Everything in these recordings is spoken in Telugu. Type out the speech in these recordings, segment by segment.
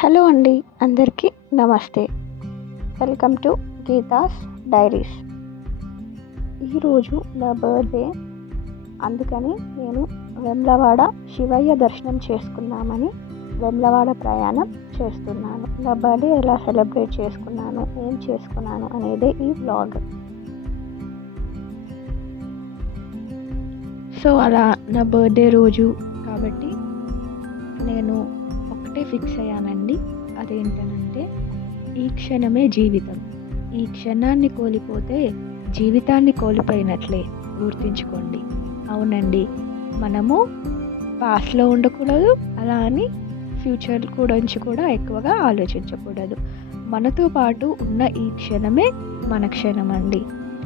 హలో అండి, అందరికీ నమస్తే. Welcome to Geetha's diaries. ఈరోజు నా బర్త్డే, అందుకని నేను వేములవాడ శివయ్య దర్శనం చేసుకుందామని వేములవాడ ప్రయాణం చేస్తున్నాను. నా బర్త్డే ఎలా సెలబ్రేట్ చేసుకున్నాను, ఏం చేసుకున్నాను అనేదే ఈ వ్లాగ్. సో అలా నా బర్త్డే రోజు కాబట్టి నేను ఒకటే ఫిక్స్ అయ్యానండి. అదేంటనంటే, ఈ క్షణమే జీవితం. ఈ క్షణాన్ని కోల్పోతే జీవితాన్ని కోల్పోయినట్లే గుర్తుంచుకోండి. అవునండి, మనము పాస్ట్లో ఉండకూడదు, అలా అని ఫ్యూచర్ గురించి కూడా ఎక్కువగా ఆలోచించకూడదు. మనతో పాటు ఉన్న ఈ క్షణమే మన క్షణం అండి.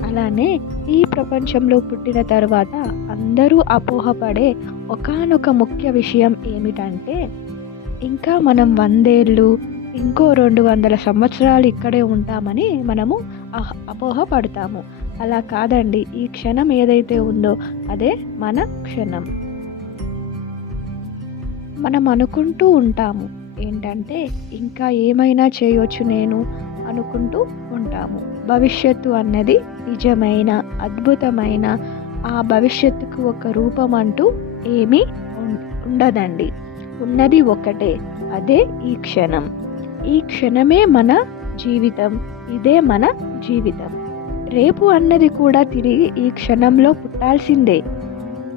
అలానే ఈ ప్రపంచంలో పుట్టిన తర్వాత అందరూ అపోహపడే ఒకానొక ముఖ్య విషయం ఏమిటంటే, ఇంకా మనం 100 ఏళ్ళు, ఇంకో 200 సంవత్సరాలు ఇక్కడే ఉంటామని మనము అపోహపడతాము. అలా కాదండి, ఈ క్షణం ఏదైతే ఉందో అదే మన క్షణం. మనం అనుకుంటూ ఉంటాము ఏంటంటే, ఇంకా ఏమైనా చేయొచ్చు నేను అనుకుంటూ ఉంటాము. భవిష్యత్తు అన్నది నిజమైన, అద్భుతమైన ఆ భవిష్యత్తుకు ఒక రూపం అంటూ ఏమీ ఉండదండి. ఉన్నది ఒకటే, అదే ఈ క్షణం. ఈ క్షణమే మన జీవితం, ఇదే మన జీవితం. రేపు అన్నది కూడా తిరిగి ఈ క్షణంలో పుట్టాల్సిందే.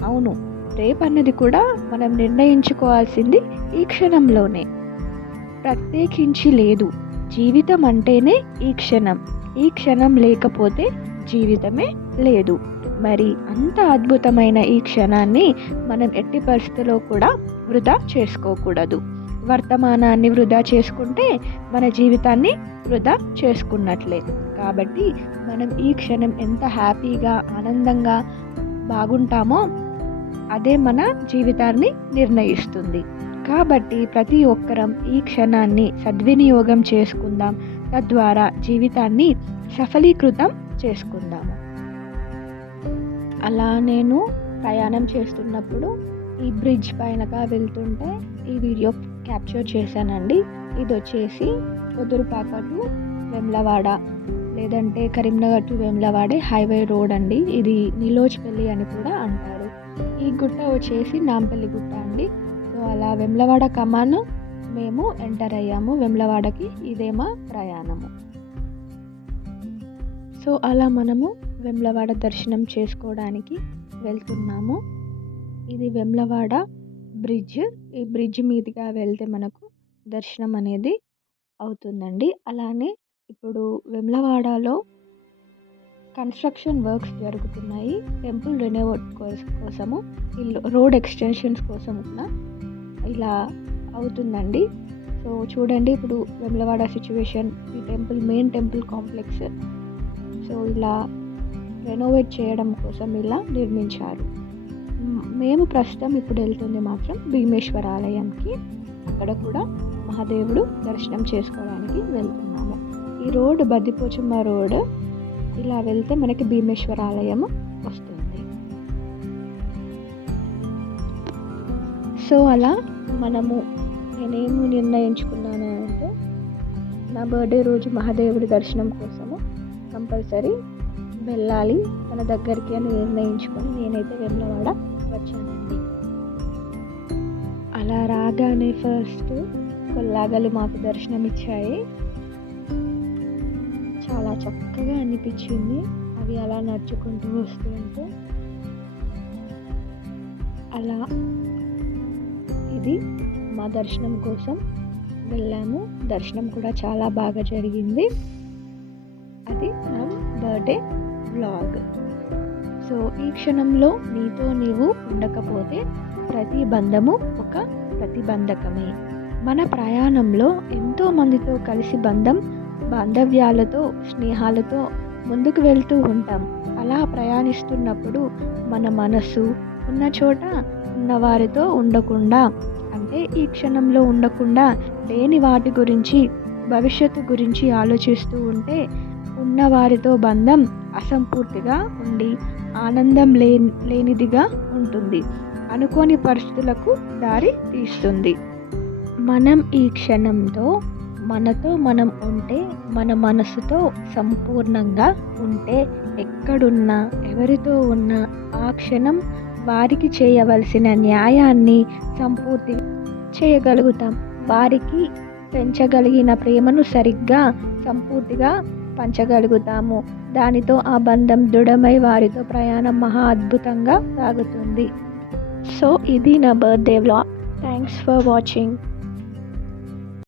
అవును, రేపు అన్నది కూడా మనం నిర్ణయించుకోవాల్సింది ఈ క్షణంలోనే, ప్రత్యేకించి లేదు. జీవితం అంటేనే ఈ క్షణం. ఈ క్షణం లేకపోతే జీవితమే లేదు. మరి అంత అద్భుతమైన ఈ క్షణాన్ని మనం ఎట్టి పరిస్థితుల్లో కూడా వృధా చేసుకోకూడదు. వర్తమానాన్ని వృధా చేసుకుంటే మన జీవితాన్ని వృధా చేసుకున్నట్లే. కాబట్టి మనం ఈ క్షణం ఎంత హ్యాపీగా, ఆనందంగా బాగుంటామో అదే మన జీవితాన్ని నిర్ణయిస్తుంది. కాబట్టి ప్రతి ఒక్కరం ఈ క్షణాన్ని సద్వినియోగం చేసుకుందాం. తద్వారా జీవితాన్ని సఫలీకృతం చేసుకుందాము. అలా నేను ప్రయాణం చేస్తున్నప్పుడు ఈ బ్రిడ్జ్ పైనగా వెళ్తుంటే ఈ వీడియో క్యాప్చర్ చేశానండి. ఇది వచ్చేసి కొదురుపాక టు వేములవాడ, లేదంటే కరీంనగర్ టు వేములవాడే హైవే రోడ్ అండి. ఇది నిలోజ్పల్లి అని కూడా అంటారు. ఈ గుట్ట వచ్చేసి నాంపల్లి గుట్ట అండి. సో అలా వేములవాడ కమాన్ మేము ఎంటర్ అయ్యాము. వేములవాడకి ఇదే మా ప్రయాణము. సో అలా మనము వేములవాడ దర్శనం చేసుకోవడానికి వెళ్తున్నాము. ఇది వేములవాడ బ్రిడ్జ్. ఈ బ్రిడ్జ్ మీదుగా వెళ్తే మనకు దర్శనం అనేది అవుతుందండి. అలానే ఇప్పుడు వేములవాడలో కన్స్ట్రక్షన్ వర్క్స్ జరుగుతున్నాయి. టెంపుల్ రెనోవేట్ కోసము, రోడ్ ఎక్స్టెన్షన్స్ కోసం కూడా ఇలా అవుతుందండి. సో చూడండి, ఇప్పుడు వేములవాడ సిచ్యువేషన్, ఈ temple main temple complex so ఇలా రెనోవేట్ చేయడం కోసం ఇలా నిర్మించారు. మేము ప్రస్తుతం ఇప్పుడు వెళ్తుంది మాత్రం భీమేశ్వర ఆలయంకి. అక్కడ కూడా మహాదేవుడు దర్శనం చేసుకోవడానికి వెళ్తున్నాము. ఈ రోడ్ బద్దిపోచమ్మ రోడ్. ఇలా వెళ్తే మనకి భీమేశ్వర ఆలయం వస్తుంది. సో అలా మనము నేనేమి నిర్ణయించుకున్నాను అంటే, నా బర్త్డే రోజు మహాదేవుడి దర్శనం కోసము కంపల్సరీ వెళ్ళాలి తన దగ్గరికి అని నిర్ణయించుకొని నేనైతే వేములవాడ వచ్చానండి. అలా రాగానే ఫస్ట్ కొల్లాగలు మాకు దర్శనం ఇచ్చాయి. చాలా చక్కగా అనిపించింది అవి అలా నడుచుకుంటూ వస్తుంటే. అలా ఇది మా దర్శనం కోసం వెళ్ళాము. దర్శనం కూడా చాలా బాగా జరిగింది. అది నా బర్త్డే వ్లాగ్. సో ఈ క్షణంలో నీతో నీవు ఉండకపోతే ప్రతి బంధము ఒక ప్రతిబంధకమే. మన ప్రయాణంలో ఎంతో మందితో కలిసి బాంధవ్యాలతో, స్నేహాలతో ముందుకు వెళ్తూ ఉంటాం. అలా ప్రయాణిస్తున్నప్పుడు మన మనసు ఉన్న చోట ఉన్నవారితో ఉండకుండా, అంటే ఈ క్షణంలో ఉండకుండా లేని వాటి గురించి, భవిష్యత్తు గురించి ఆలోచిస్తూ ఉంటే ఉన్నవారితో బంధం అసంపూర్తిగా ఉండి ఆనందం లేనిదిగా ఉంటుంది. అనుకోని పరిస్థితులకు దారి తీస్తుంది. మనం ఈ క్షణంతో మనతో మనం ఉంటే, మన మనసుతో సంపూర్ణంగా ఉంటే, ఎక్కడున్నా ఎవరితో ఉన్నా ఆ క్షణం వారికి చేయవలసిన న్యాయాన్ని సంపూర్తిగా చేయగలుగుతాం. వారికి పెంచగలిగిన ప్రేమను సరిగ్గా సంపూర్తిగా పంచగలుగుతాము. దానితో ఆ బంధం దృఢమై వారితో ప్రయాణం మహా అద్భుతంగా సాగుతుంది. సో ఇది నా birthday vlog. Thanks for watching.